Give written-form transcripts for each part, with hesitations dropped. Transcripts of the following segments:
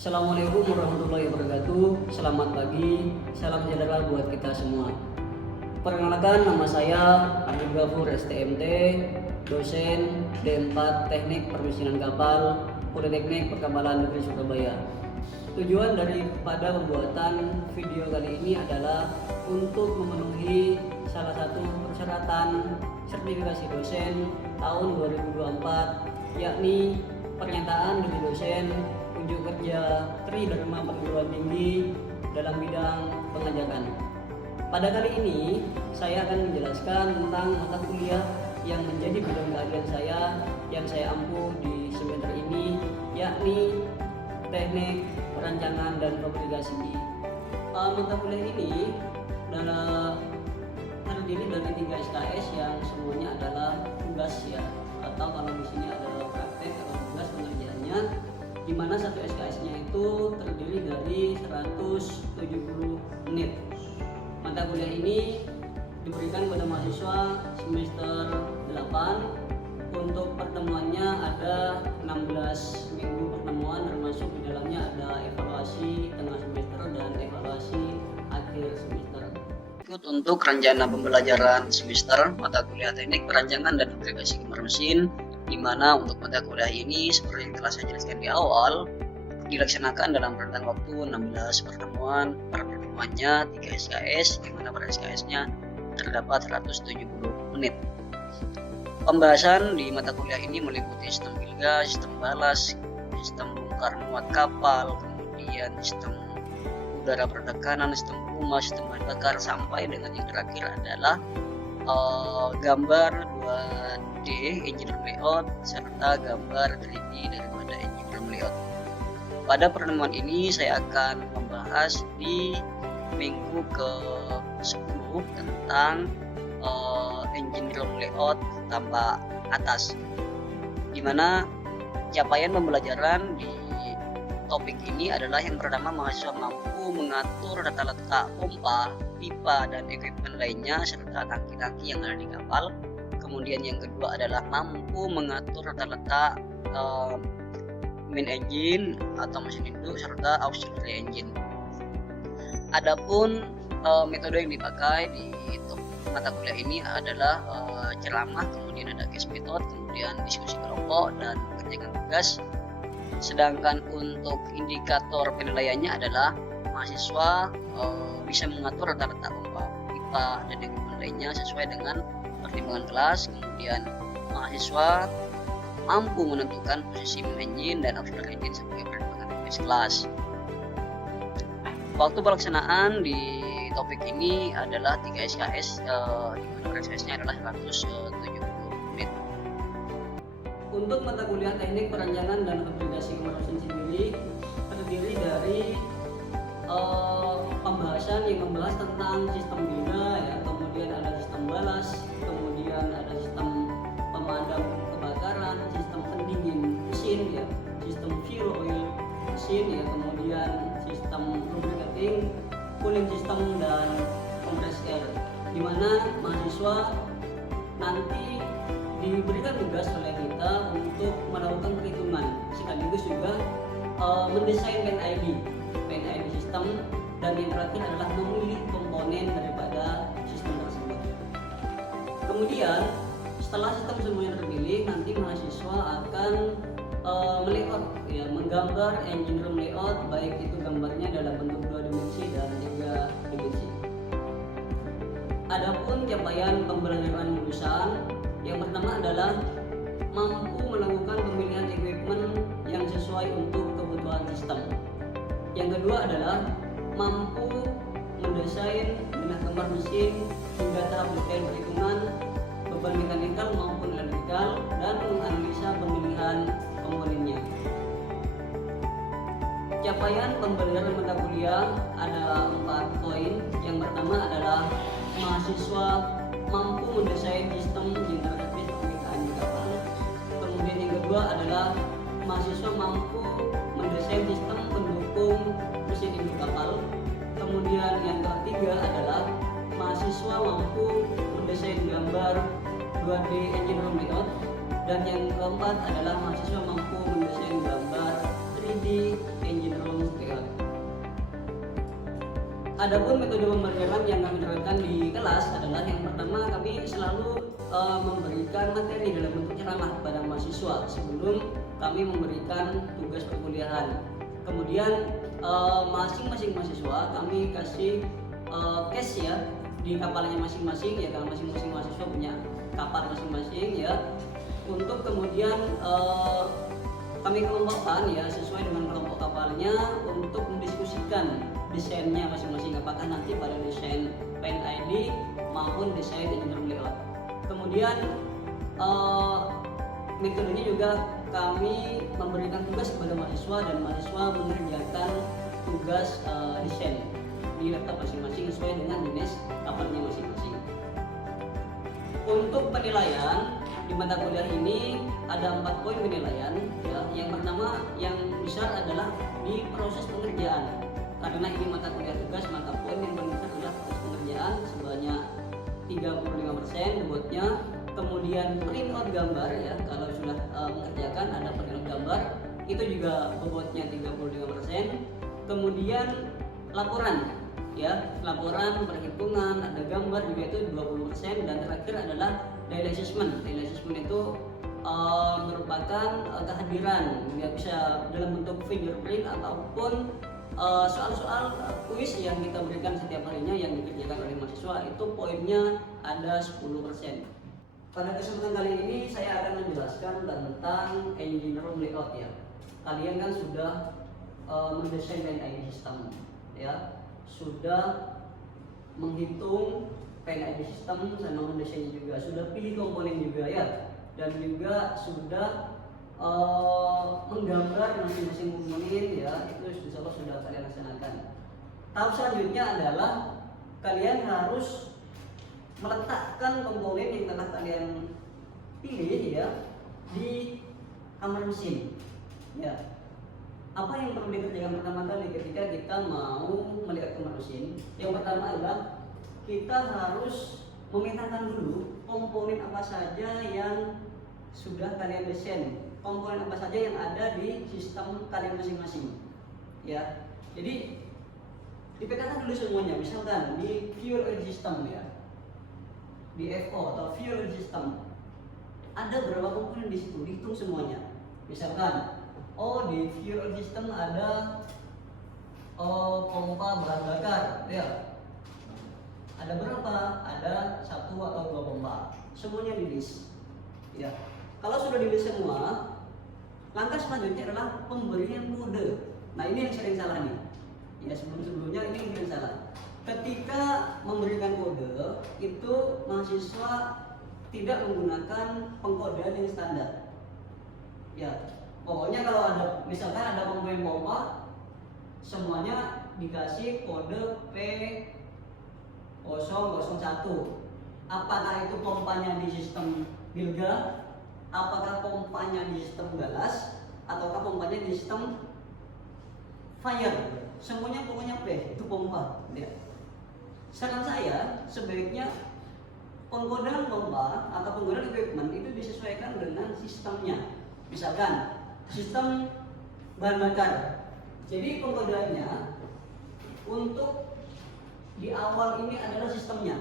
Assalamualaikum warahmatullahi wabarakatuh. Selamat pagi, salam sejahtera buat kita semua. Perkenalkan, nama saya Abdul Ghafur STMT, dosen D4 Teknik Permesinan Kapal Politeknik Perkapalan Negeri Surabaya. Tujuan daripada pembuatan video kali ini adalah untuk memenuhi salah satu persyaratan sertifikasi dosen tahun 2024, yakni pernyataan dari dosen unjuk kerja Tri Dharma Perguruan Tinggi dalam bidang pengajaran. Pada kali ini saya akan menjelaskan tentang mata kuliah yang menjadi bidang keahlian saya yang saya ampuh di semester ini, yakni Teknik Perancangan dan Komunikasi. Mata kuliah ini terdiri dari 3 SKS yang semuanya adalah tugas ya, atau kalau di sini adalah praktek atau tugas pengerjaannya, di mana satu SKS-nya itu terdiri dari 170 menit. Mata kuliah ini diberikan pada mahasiswa semester 8. Untuk pertemuannya ada 16 minggu pertemuan, termasuk di dalamnya ada evaluasi tengah semester dan evaluasi akhir semester. Untuk rencana pembelajaran semester mata kuliah Teknik Perancangan dan Aplikasi Kamar Mesin, di mana untuk mata kuliah ini seperti yang telah saya jelaskan di awal, dilaksanakan dalam rentang waktu 16 pertemuan. Per pertemuannya 3 SKS, di mana per SKS-nya terdapat 170 menit. Pembahasan di mata kuliah ini meliputi sistem bilga, sistem balas, sistem bongkar muat kapal, kemudian sistem udara bertekanan, sistem rumah, sistem bahan bakar, sampai dengan yang terakhir adalah gambar 2D engineering layout serta gambar 3D daripada engineering layout. Pada pertemuan ini saya akan membahas di minggu ke-10 tentang engineering layout tampak atas, dimana capaian pembelajaran di topik ini adalah yang pertama, mahasiswa mampu mengatur tata letak pompa, pipa, dan equipment lainnya serta tangki-tangki yang ada di kapal. Kemudian yang kedua adalah mampu mengatur tata letak main engine atau mesin induk serta auxiliary engine. Adapun metode yang dipakai di mata kuliah ini adalah ceramah, kemudian ada case method, kemudian diskusi kelompok dan mengerjakan tugas. Sedangkan untuk indikator penilaiannya adalah mahasiswa bisa mengatur tata letak pompa, pipa, dan equipment lainnya sesuai dengan pertimbangan kelas. Kemudian mahasiswa mampu menentukan posisi main engine dan auxiliary engine sebagai pertimbangan tugas kelas. Waktu pelaksanaan di topik ini adalah 3 SKS, di mana SKS-nya adalah 170 menit. Untuk mata kuliah Teknik Perancangan dan Aplikasi Kamar Mesin sendiri terdiri dari pembahasan yang membahas tentang sistem bilga ya, kemudian ada sistem balas, kemudian ada sistem pemadam kebakaran, sistem pendingin mesin ya, sistem fuel oil mesin ya, kemudian sistem lubricating, cooling system, dan compressed air, di mana mahasiswa nanti diberikan tugas oleh kita untuk melakukan perhitungan sekaligus juga mendesain PNID sistem, dan yang terakhir adalah memilih komponen daripada sistem tersebut. Kemudian setelah sistem semuanya terpilih, nanti mahasiswa akan melayout ya, menggambar engineering layout, baik itu gambarnya dalam bentuk 2 dimensi dan 3 dimensi. Adapun capaian pembelajaran lulusan, yang pertama adalah mampu melakukan pemilihan equipment yang sesuai untuk kebutuhan sistem. Yang kedua adalah mampu mendesain benah kamar mesin hingga tahap detail perhitungan beban mekanikal maupun elektrikal dan menganalisa pemilihan komponennya. Capaian pembelajaran mata kuliah ada 4 poin. Yang pertama adalah mahasiswa mampu mendesain sistem generatif permintaan di kapal. Kemudian yang kedua adalah mahasiswa mampu mendesain sistem pendukung mesin induk kapal. Kemudian yang ketiga adalah mahasiswa mampu mendesain gambar 2D engineering layout. Dan yang keempat adalah mahasiswa mampu mendesain gambar 3D di engine room layout. Adapun metode pembelajaran yang kami terapkan di kelas adalah yang pertama, kami selalu memberikan materi dalam bentuk ceramah kepada mahasiswa sebelum kami memberikan tugas perkuliahan. Kemudian masing-masing mahasiswa kami kasih case ya di kapalnya masing-masing ya, kalau masing-masing mahasiswa punya kapal masing-masing ya, untuk kemudian kami kelompokkan ya sesuai dengan kelompok kapalnya untuk mendiskusikan desainnya masing-masing, apakah nanti pada desain Paint ID maupun desain engine room layout. Kemudian metodenya juga kami memberikan tugas kepada mahasiswa dan mahasiswa mengerjakan tugas desain di laptop masing-masing sesuai dengan jenis kapalnya masing-masing. Untuk penilaian di mata kuliah ini ada 4 poin penilaian ya. Yang pertama yang besar adalah di proses pengerjaan. Karena ini mata kuliah tugas, maka poin yang paling besar adalah proses pengerjaan sebanyak 35% bobotnya. Kemudian print out gambar ya, kalau sudah mengerjakan ada print out gambar, itu juga bobotnya 35%. Kemudian laporan ya, laporan perhitungan, ada gambar juga itu 20%. Dan terakhir adalah daily assessment. Daily assessment itu merupakan kehadiran, ya bisa dalam bentuk fingerprint ataupun soal-soal kuis yang kita berikan setiap harinya yang dikerjakan oleh mahasiswa, itu poinnya ada 10%. Pada kesempatan kali ini saya akan menjelaskan tentang engine room layout ya. Kalian kan sudah mendesain Paint ID system ya, sudah menghitung Paint ID system sama mendesainnya juga, sudah pilih komponen juga ya, dan juga sudah menggambar masing-masing komponen ya, itu insya Allah sudah kalian laksanakan. Tahap selanjutnya adalah kalian harus meletakkan komponen yang telah kalian pilih ya di kamar mesin ya. Apa yang perlu dikerjakan pertama kali ketika kita mau melihat kamar mesin? Yang pertama adalah kita harus memetakan dulu komponen apa saja yang sudah kalian desain, komponen apa saja yang ada di sistem kalian masing-masing ya. Jadi dipetakan dulu semuanya. Misalkan di fuel oil system ya, di FO atau fuel oil system ada berapa komponen di situ, dihitung semuanya. Misalkan di fuel oil system ada pompa bahan bakar ya, ada berapa? Ada 1 atau 2 pompa, semuanya di list ya. Kalau sudah di list semua, langkah selanjutnya adalah pemberian kode. Nah ini yang sering salah nih ya, sebelumnya ini yang sering salah. Ketika memberikan kode itu mahasiswa tidak menggunakan pengkodean yang standar ya. Pokoknya kalau ada, misalkan ada komponen pompa, semuanya dikasih kode P001. Apakah itu pompanya di sistem Bilga, apakah pompanya di sistem Galas, ataukah pompanya di sistem Fire, semuanya pokoknya P itu pompa ya. Saran saya sebaiknya pengkodean pompa atau pengkodean equipment itu disesuaikan dengan sistemnya. Misalkan sistem bahan bakar, jadi pengkodeannya untuk di awal ini adalah sistemnya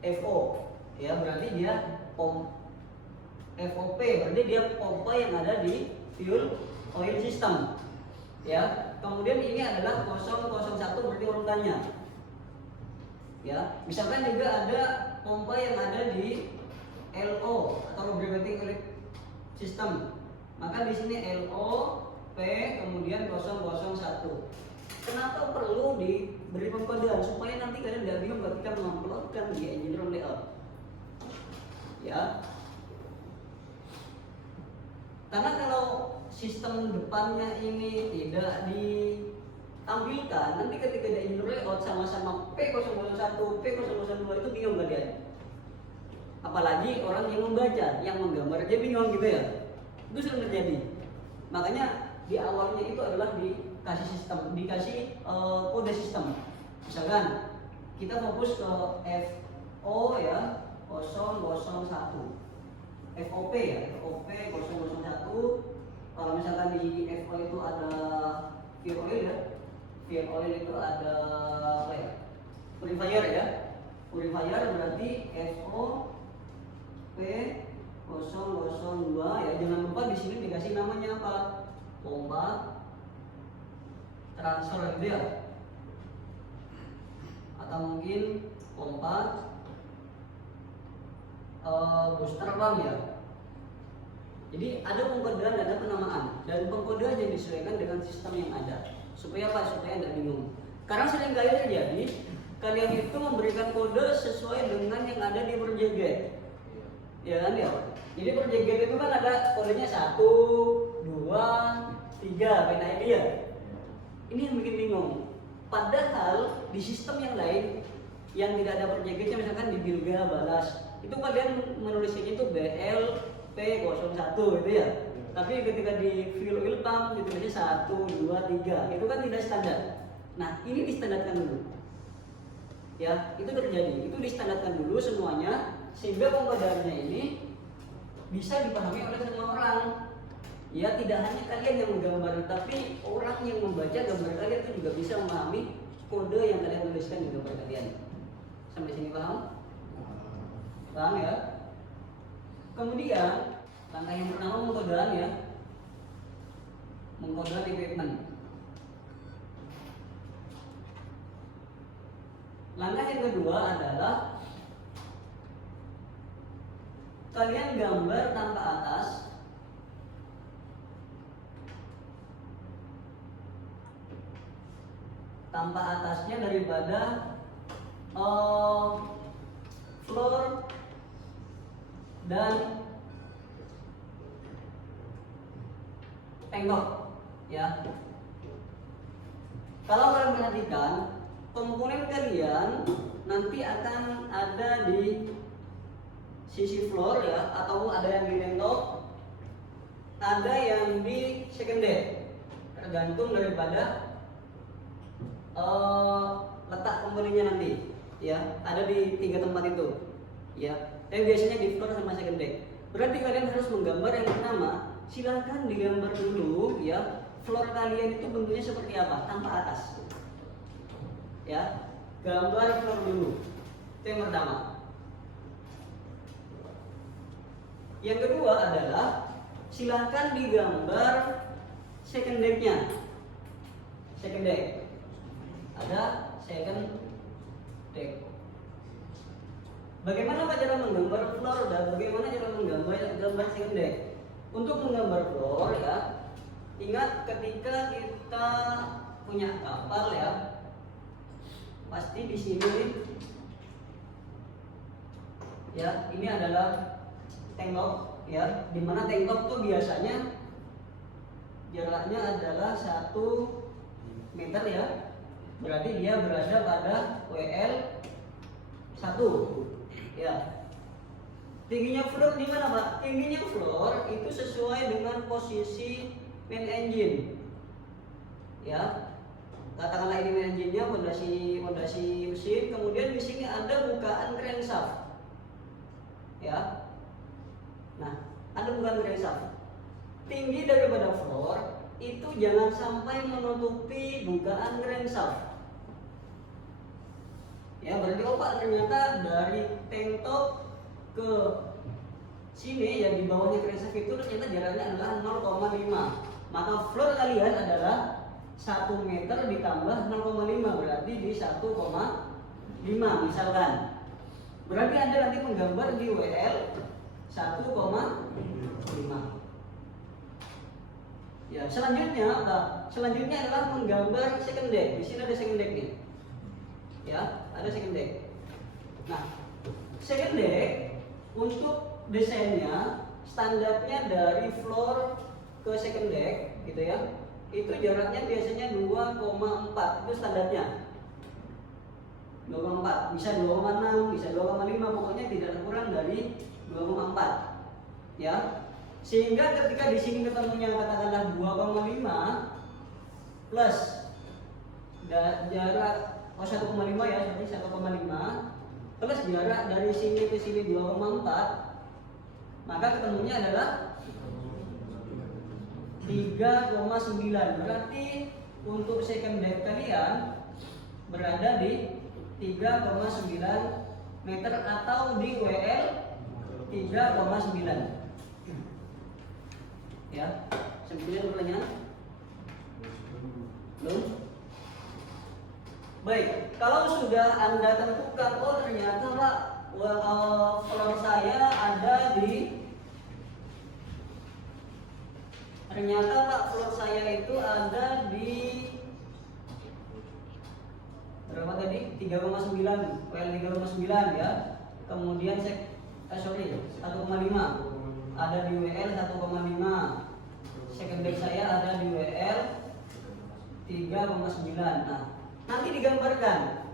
FO ya, berarti dia FOP, berarti dia pompa yang ada di fuel oil system ya. Kemudian ini adalah 001 berarti urutannya ya. Misalkan juga ada pompa yang ada di LO atau lubricating oil system, maka di sini LO P kemudian 001. Kenapa perlu diberi pengkodean? Supaya nanti kalian tidak bingung ketika menguploadkan di engine room layout ya. Karena kalau sistem depannya ini tidak ditampilkan, nanti ketika di engine room layout sama-sama P001, P002 itu bingung kalian. Apalagi orang yang membaca, yang menggambar aja bingung gitu ya. Itu sering terjadi. Makanya di awalnya itu adalah dikasih sistem, dikasih kode sistem. Misalkan kita fokus ke FO ya 001, FOP ya, FOP 001. Kalau misalkan misalkan di FO itu ada fuel oil ya, fuel oil itu ada apa ya, purifier ya, purifier berarti FO P002 ya. Jangan lupa di sini dikasih namanya apa, pompa transfer gitu ya, atau mungkin pompa booster pump ya. Jadi ada pengkodean dan ada penamaan, dan pengkodean yang disesuaikan dengan sistem yang ada. Supaya apa? Supaya tidak bingung. Karena sering kali terjadi kalian itu memberikan kode sesuai dengan yang ada di project get, ya kan ya. Jadi project get itu kan ada kodenya 1, 2, 3 PNID ya. Ini yang bikin bingung. Padahal di sistem yang lain yang tidak ada project getnya, misalkan di Bilga balas, itu kalian menulisnya itu BLP01 gitu ya. Tapi ketika di fuel oil pump ditulisnya 1, 2, 3, itu kan tidak standar. Nah ini distandarkan dulu ya, itu terjadi, itu distandarkan dulu semuanya sehingga pengkodeannya ini bisa dipahami oleh semua orang ya. Tidak hanya kalian yang menggambar, tapi orang yang membaca gambar kalian itu juga bisa memahami kode yang kalian tuliskan di gambar kalian. Sampai sini paham? Paham ya? Kemudian langkah yang pertama pengkodean ya, pengkodean equipment. Langkah yang kedua adalah kalian gambar tanpa atas atasnya daripada floor dan tengok ya. Kalau kalian perhatikan komponen kalian nanti akan ada di sisi floor ya, atau ada yang di tengok, ada yang di second deck, tergantung daripada letak komponennya nanti ya. Ada di 3 tempat itu ya, tapi biasanya di floor sama second deck. Berarti kalian harus menggambar yang pertama, silahkan digambar dulu ya, floor kalian itu bentuknya seperti apa tanpa atas ya. Gambar floor dulu, itu yang pertama. Yang kedua adalah silahkan digambar second decknya. Second deck, ada second deck. Bagaimana cara menggambar floor dan bagaimana cara menggambar second deck? Untuk menggambar floor ya, ingat ketika kita punya kapal ya, pasti di sini ya, ini adalah tengkok ya, dimana tengkok tuh biasanya jaraknya adalah 1 meter ya, berarti dia berada pada WL 1 ya. Tingginya floor di mana Pak? Tingginya floor itu sesuai dengan posisi main engine ya. Katakanlah ini main engine-nya fondasi mesin, kemudian di sini ada bukaan crankshaft ya. Nah, ada bukaan crankshaft. Tinggi daripada floor itu jangan sampai menutupi bukaan crankshaft ya. Berarti Pak ternyata dari tank top ke sini ya, di bawahnya crankshaft itu ternyata jaraknya adalah 0,5, maka floor kalian adalah 1 meter ditambah 0,5, berarti di 1,5 misalkan. Berarti Anda nanti menggambar di WL 1,5 ya. Selanjutnya apa? Selanjutnya adalah menggambar second deck. Di sini ada second deck nih ya, ada second deck. Nah, second deck untuk desainnya standarnya dari floor ke second deck gitu ya, itu jaraknya biasanya 2,4, itu standarnya 2,4, bisa 2,6, bisa 2,5, pokoknya tidak kurang dari 2,4 ya. Sehingga ketika di sini ketemunya katakanlah 2,5 plus jarak 1,5 ya, berarti 1,5 plus jarak dari sini ke sini 2,4, maka ketemunya adalah 3,9. Berarti untuk second depth kalian berada di 3,9 meter atau di WL 3,9. Ya, sebetulnya pertanyaan? Belum? Baik, kalau sudah Anda tentukan, oh ternyata Pak, floor saya ada di berapa tadi? 3,9, WL 3,9 ya. Kemudian 1,5 ada di WL 1,5. Second base saya ada di WL 3,9. Nah, nanti digambarkan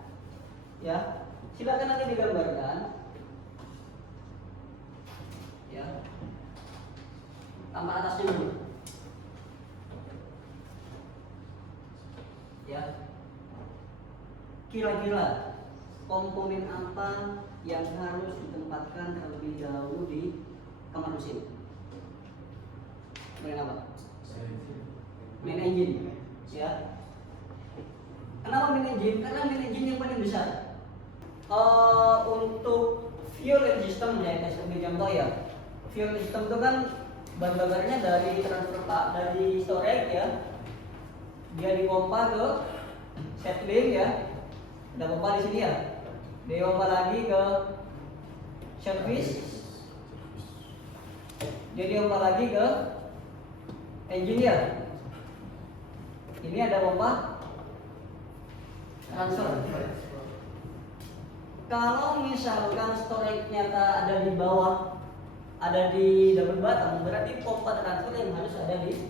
ya. Silakan nanti digambarkan ya. Tambah atasnya dulu ya. Kira-kira komponen apa yang harus ditempatkan terlebih dahulu di kamar mesin? Komponen apa? Main engine ya. Kenapa main engine? Karena main engine yang paling besar. Untuk fuel system ya, sebagai contoh ya. Fuel system itu kan bahan bakarnya dari transfer dari storage ya. Dia dipompa ke settling ya. Ada pompa di sini ya. Dia pompa lagi ke service. Dia pompa lagi ke engineer. Ini ada pompa transfer. Kalau misalkan storage-nya ada di bawah, ada di double bottom, berarti pompa transfer yang harus ada di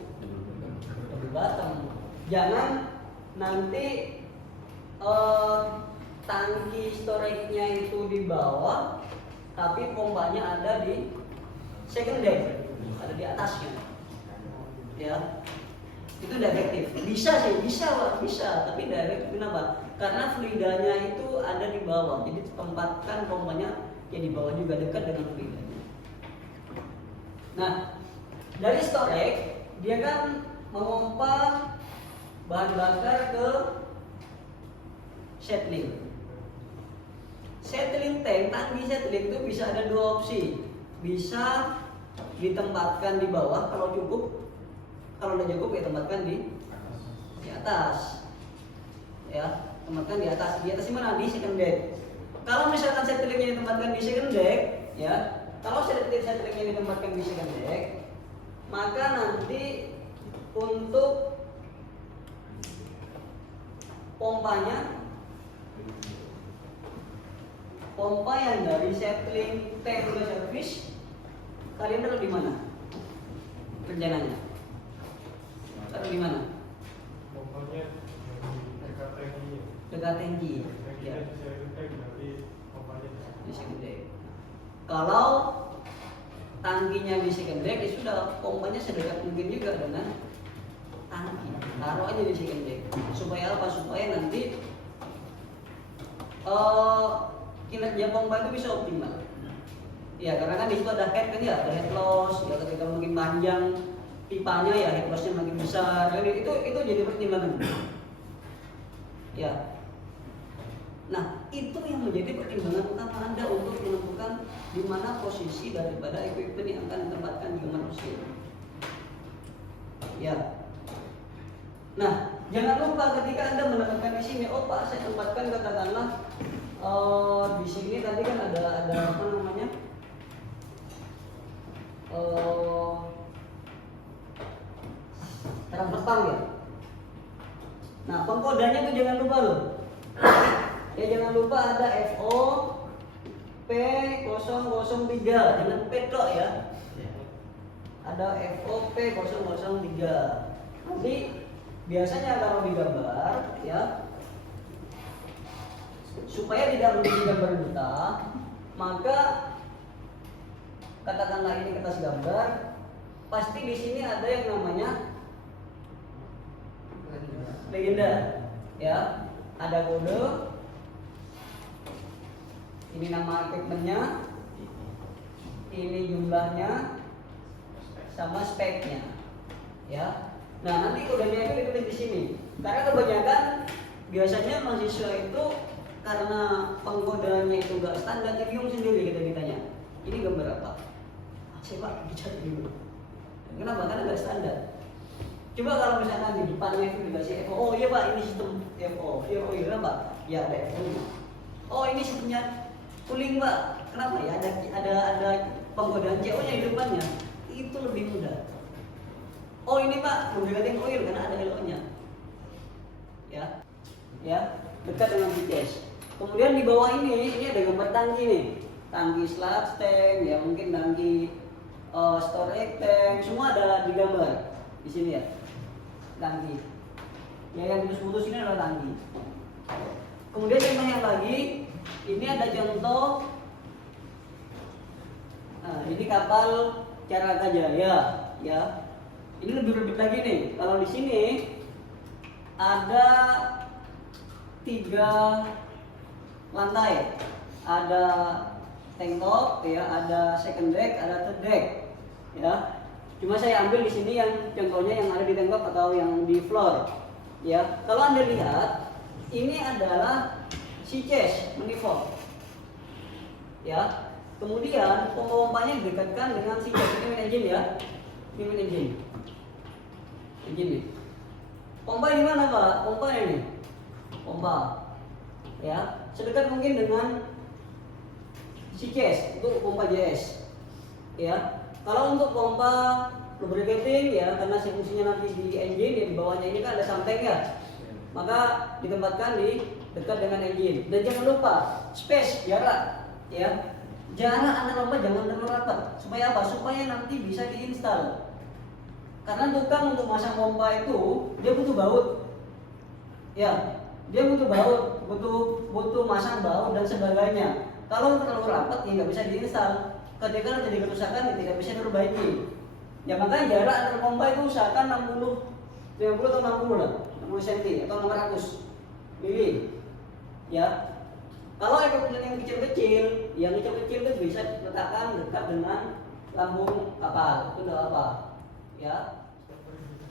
double bottom. Jangan nanti tangki storage-nya itu di bawah, tapi pompanya ada di second deck, ada di atasnya. Ya, itu tidak efektif. Bisa sih, bisa, tapi tidak efektif. Kenapa? Karena fluidanya itu ada di bawah, jadi tempatkan pompanya ya di bawah juga, dekat dengan fluidanya. Nah, dari storage dia kan memompa bahan bakar ke settling. Settling tank, tangki settling itu bisa ada dua opsi. Bisa ditempatkan di bawah kalau cukup. Kalau tidak cukup ya tempatkan di atas. Ya, tempatkan di atas. Di atas di mana? Di second deck. Kalau misalkan settlingnya ditempatkan di second deck, ya. Kalau settlingnya ditempatkan di second deck, maka nanti untuk pompanya, pompa yang dari settling tank ke service, kalian taruh di mana? Rencananya taruh di mana? Pompanya dekat tangki. Dekat tangki. Ya. Di second deck. Kalau tangkinya di second deck, ya sudah, pompanya sedekat mungkin juga dengan tangki. Taruh aja di second deck. Supaya apa? Supaya nanti kinerja pompa itu bisa optimal. Ya, karena kan di situ ada head kan ya, ada head loss. Ya, ketika makin panjang pipanya ya head lossnya makin besar. Jadi itu jadi pertimbangan. Ya. Nah, itu yang menjadi pertimbangan utama Anda untuk menentukan di mana posisi daripada equipment yang akan ditempatkan di kamar mesin. Ya. Nah, jangan lupa ketika Anda menempatkan di sini, oh Pak, saya tempatkan katakanlah di sini tadi kan ada apa namanya? Transfer pump ya. Nah, pengkodanya tuh jangan lupa loh. Ya, jangan lupa ada FO P003, jangan P tok ya. Ada FO P003. Nanti biasanya kalau digambar ya, supaya tidak menjadi gambar buta, maka katakanlah ini kertas gambar, pasti di sini ada yang namanya legenda, ya, ada kode, ini nama equipmentnya, ini jumlahnya, sama speknya, ya. Nah nanti kodenya itu ditulis di sini. Karena kebanyakan biasanya mahasiswa itu karena pengkodeannya itu nggak standar, dia bingung sendiri kita ditanya. Ini gambar apa? Coba dicari dulu. Kenapa? Karena nggak standar. Coba kalau misalkan di depannya itu dikasih FO, oh iya pak ini sistem FO, oh iya pak, ya ada FO. Oh ini sistemnya cooling pak, kenapa ya? Ada penggodaan CO nya di depannya, itu lebih mudah. Oh ini pak, lubricating oil karena ada LO nya, ya dekat dengan BTS. Kemudian di bawah ini ada gambar tangki nih, tangki sludge tank, ya mungkin tangki storage tank, semua ada digambar di sini ya. Tangki. Ya yang putus-putus ini adalah tangki. Kemudian contoh yang lagi, ini ada contoh. Nah, ini kapal Caraka Jaya, ya. Ini lebih lagi nih. Kalau di sini ada 3 lantai. Ada tank top, ya, ada second deck, ada third deck, ya. Cuma saya ambil di sini yang contohnya yang ada di tank top atau yang di floor, ya. Kalau Anda lihat, ini adalah sea chest manifold, ya. Kemudian pompa-pompanya didekatkan dengan sea chest. Ini main engine ya, ini main engine nih. Pompa di mana pak? Pompa ini, pompa, ya. Sedekat mungkin dengan sea chest untuk pompa JS, ya. Kalau untuk pompa lubricating, ya, karena fungsinya nanti di engine, ya, di bawahnya ini kan ada samping ya, maka ditempatkan di dekat dengan engine. Dan jangan lupa space, jarak, ya, jarak antar pompa jangan terlalu rapat. Supaya apa? Supaya nanti bisa diinstal. Karena tukang untuk masang pompa itu dia butuh baut, ya, dia butuh baut, butuh masang baut dan sebagainya. Kalau terlalu rapat, ya nggak bisa diinstal. Ketika terjadi kerusakan, tidak bisa diperbaiki. Ya makanya jarak antar pompa itu usahakan 50 atau 60 lah, 60 cm atau 600 mili. Ya. Kalau equipment yang kecil-kecil itu bisa diletakkan dekat dengan lambung kapal, itu nggak apa, ya.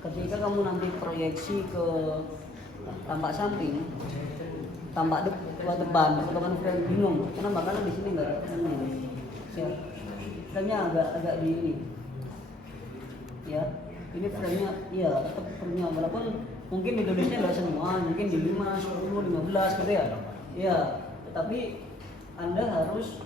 Ketika kamu nanti proyeksi ke tampak samping, tampak depan, teman-teman frame bingung, kenapa? Karena di sini nggak ada ya. Frame-nya agak di ini, ya. Ini frame-nya, ya, tetap frame-nya walaupun mungkin di Indonesia nggak semua, mungkin di 5, 10, 15 gitu ya. Ya, tetapi Anda harus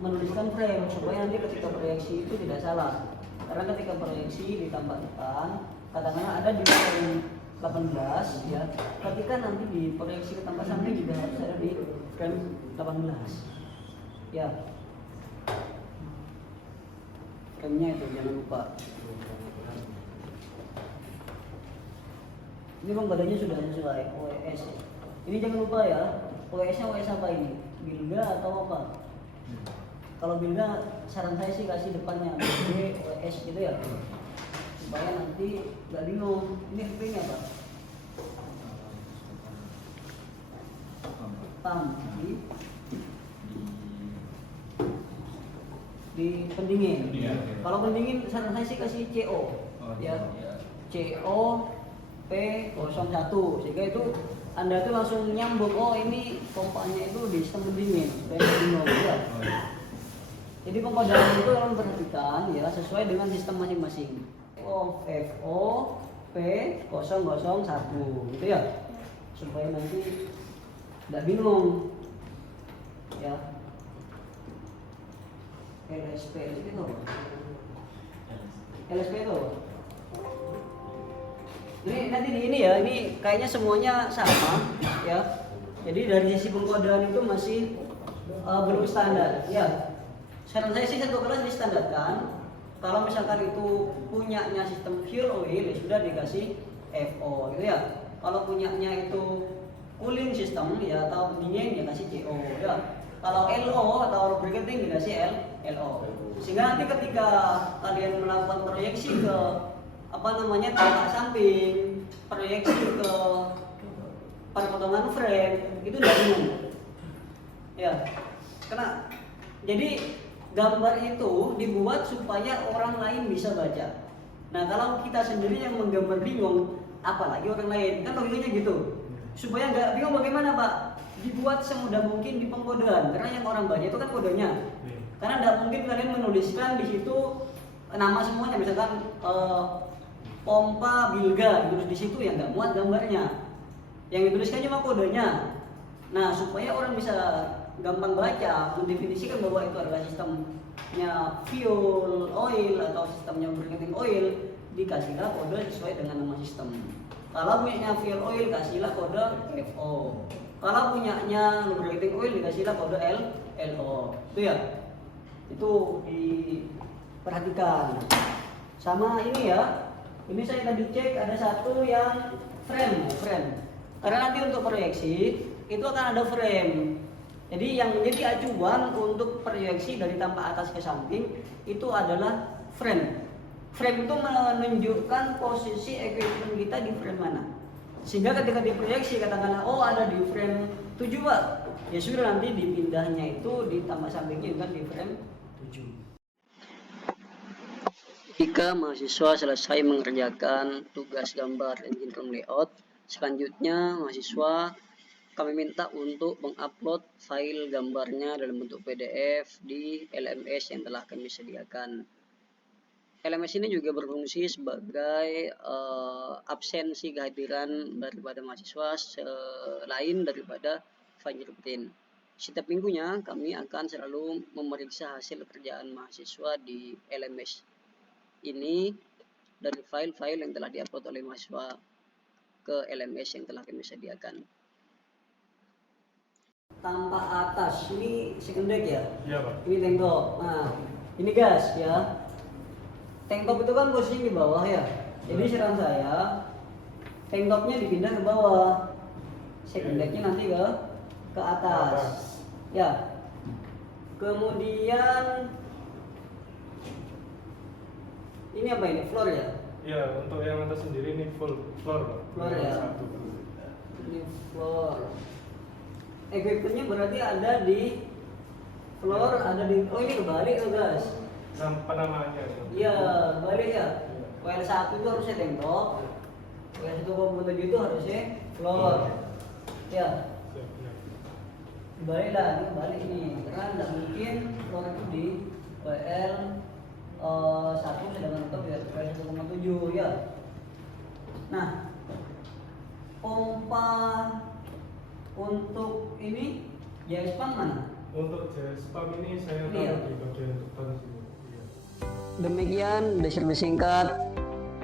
menuliskan frame supaya nanti ketika proyeksi itu tidak salah. Karena ketika proyeksi di tampak depan, katakanlah ada di frame 18, ya. Ketika nanti di proyeksi ke tampak samping juga harus ada di frame 18, ya. Frame-nya itu jangan lupa. Ini penggodanya sudah sesuai OES. Ini jangan lupa ya, OES-nya OES apa ini? Bilga atau apa? Kalau Bilga saran saya sih kasih depannya B OES gitu ya, supaya nanti nggak bingung. Ini FP-nya apa? PAM di pendingin. Kalau pendingin saran saya sih kasih CO, ya, CO P01, sehingga itu Anda tuh langsung nyambung, oh ini pompanya itu di sistem pendingin, ya. Jadi pengkodaan itu kalau perhatikan ya sesuai dengan sistem masing-masing. FO P001 gitu ya, supaya nanti tidak bingung, ya. LSP itu apa? LSP itu apa? Ini nanti di ini ya, ini kayaknya semuanya sama ya. Jadi dari sisi pengkodaan itu masih belum standar ya. Saran saya sih satu kelas distandarkan. Kalau misalkan itu punyanya sistem fuel oil, ya sudah dikasih FO gitu ya. Kalau punyanya itu cooling system ya atau pendingin ya kasih CO ya. Kalau LO atau lubricating dikasih LO. Sehingga nanti ketika kalian melakukan proyeksi ke tampak samping, proyeksi ke perpotongan frame itu udah bingung. Ya. Karena jadi gambar itu dibuat supaya orang lain bisa baca. Nah kalau kita sendiri yang menggambar bingung, apalagi orang lain, kan logikanya gitu. Supaya nggak bingung bagaimana Pak? Dibuat semudah mungkin di pengkodean, karena yang orang baca itu kan kodenya. Karena tidak mungkin kalian menuliskan di situ nama semuanya, misalkan pompa bilga ditulis di situ ya nggak muat gambarnya. Yang dituliskan cuma kodenya. Nah supaya orang bisa gampang baca, mendefinisikan bahwa itu adalah sistemnya fuel oil atau sistemnya lubricating oil, dikasihlah kode sesuai dengan nama sistem. Kalau punyanya fuel oil kasihlah kode FO. Kalau punyanya lubricating oil dikasihlah kode LO. Itu ya. Itu diperhatikan. Sama ini ya. Ini saya tadi cek ada satu yang frame. Karena nanti untuk proyeksi itu akan ada frame. Jadi yang menjadi acuan untuk proyeksi dari tampak atas ke samping itu adalah frame. Frame itu menunjukkan posisi equipment kita di frame mana. Sehingga ketika diproyeksi katakanlah oh ada di frame 7 Pak. Ya sudah nanti dipindahnya itu di tampak sampingnya kan di frame 7. Jika mahasiswa selesai mengerjakan tugas gambar engine room layout, selanjutnya mahasiswa kami minta untuk mengupload file gambarnya dalam bentuk PDF di LMS yang telah kami sediakan. LMS ini juga berfungsi sebagai absensi kehadiran daripada mahasiswa selain daripada fingerprint. Setiap minggunya kami akan selalu memeriksa hasil kerjaan mahasiswa di LMS ini dari file-file yang telah diupload oleh mahasiswa ke LMS yang telah kami sediakan. Tampak atas ini second deck ya? Iya Pak. Ini tank top. Nah, ini gas ya. Tank top itu kan posisinya di bawah ya. Jadi saran saya tank topnya dipindah ke bawah. Second decknya nanti ke atas. Ya. Kemudian ini apa ini? Floor ya? Iya, untuk yang atas sendiri ini full floor Pak. Floor ya. Satu. Ini floor. Equipmentnya berarti ada di floor, ada di ini kebalik tuh guys. Namanya. Iya, kebalik ya. WL1 itu harusnya tank top. WL1.7 itu harusnya floor. Ya. Balik lah, ini balik nih. Karena tidak mungkin floor itu di WL 1 sedangkan top di WL 1.7 ya. Nah, pompa untuk ini JS Pump mana? Untuk JS Pump ini saya taruh di bagian depan sini. Iya. Demikian deskripsi singkat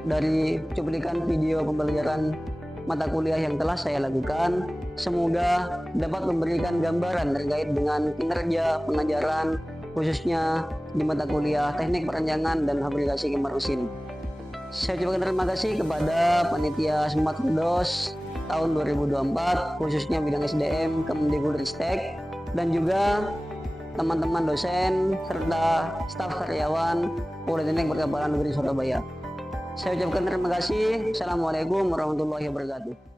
dari cuplikan video pembelajaran mata kuliah yang telah saya lakukan. Semoga dapat memberikan gambaran terkait dengan kinerja pengajaran khususnya di mata kuliah teknik perancangan dan fabrikasi kamar mesin. Saya ucapkan terima kasih kepada panitia Smart Dos tahun 2024 khususnya bidang SDM Kemdikbudristek dan juga teman-teman dosen serta staf karyawan Politeknik Perkapalan Negeri Surabaya. Saya ucapkan terima kasih. Assalamualaikum warahmatullahi wabarakatuh.